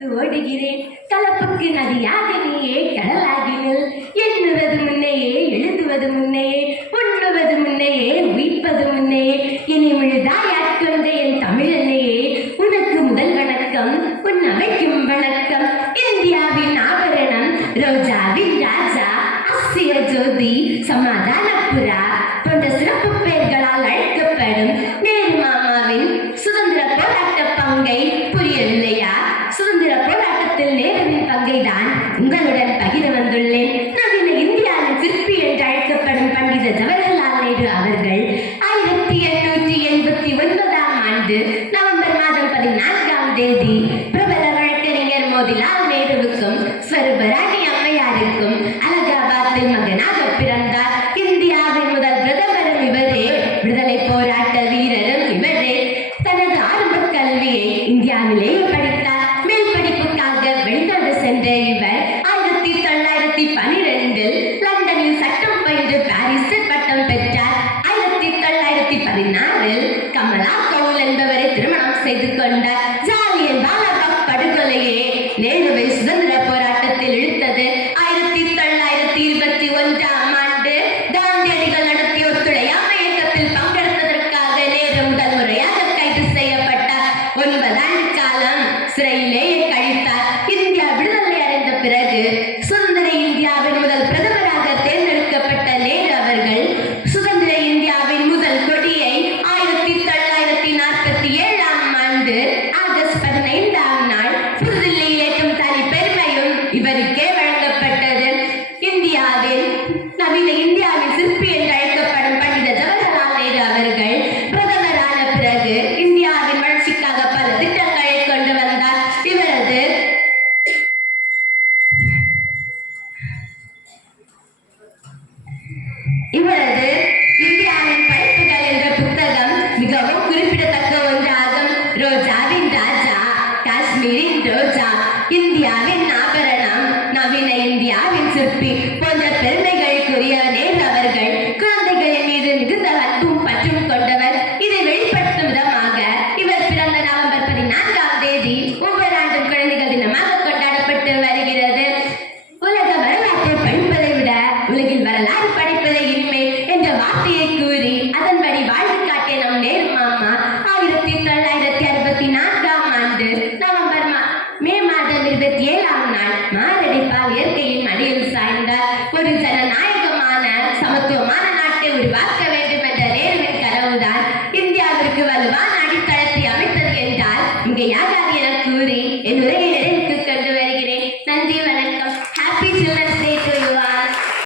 ஓடுகிறேன். கலப்புக்கு நதியாக நீயே கடலாகினில். எண்ணுவது முன்னையே எழுதுவது முன்னையே உண்ணுவது முன்னையே உயிர்ப்பது முன்னையே இனி முழுதாய் ஆட்கொண்ட என் தமிழனையே உனக்கு முதல் வணக்கம் உன் அமைக்கும் வணக்கம். இந்தியாவின் ஆபரணம் ரோஜாவின் ராஜா அசிய ஜோதி சமாதான நேருவின் தான் உங்களுடன் பகிர வந்துள்ளேன். நவீன இந்தியாவின் சிற்பி என்று அழைக்கப்படும் பண்டித ஜவஹர்லால் நேரு அவர்கள் ஆயிரத்தி எண்ணூற்றி எண்பத்தி ஒன்பதாம் ஆண்டு நவம்பர் மாதம் பதினான்காம் தேதி பிரபல வழக்கறிஞர் மோதிலால் நேருவுக்கும் ஸ்வரூபராணி அம்மையாருக்கும் அலகாபாத்தில் மகனாக பிறந்தார். இந்தியாவின் முதல் பிரதமரும் இவரே. விடுதலை போராட்ட வீரரும் இவரே. தனது ஆரம்ப கல்வியை இந்தியாவிலேயே நாளில் கமலா கவுல் என்பவரை திருமணம் செய்து கொண்டார் ஜாலியன் வாலாபாக் படுகொலையே நேருவை சுதந்திர போராட்டத்தில் இழுத்தது. ஆயிரத்தி தொள்ளாயிரத்தி இருபத்தி ஒன்றாம் ஆண்டு காந்தியடிகள் நடத்திய ஒத்துழையாமை இயக்கத்தில் பங்கெடுத்ததற்காக நேரு முதல் முறையாக கைது செய்யப்பட்டார் ஒன்பது ஆண்டு காலம் சிறையிலேயே கழித்தார். இந்தியா விடுதலை அடைந்த பிறகு சுதந்திர இவரது இந்தியாவின் வார்த்தையை கூறி அதன்படி வாழ்ந்து காட்டிய நம் நேரு மாமா ஆயிரத்தி தொள்ளாயிரத்தி அறுபத்தி நான்காம் ஆண்டு நவம்பர் மே மாதம் இருபத்தி ஏழாம் நாள் மாரடைப்பால் இயற்கையின்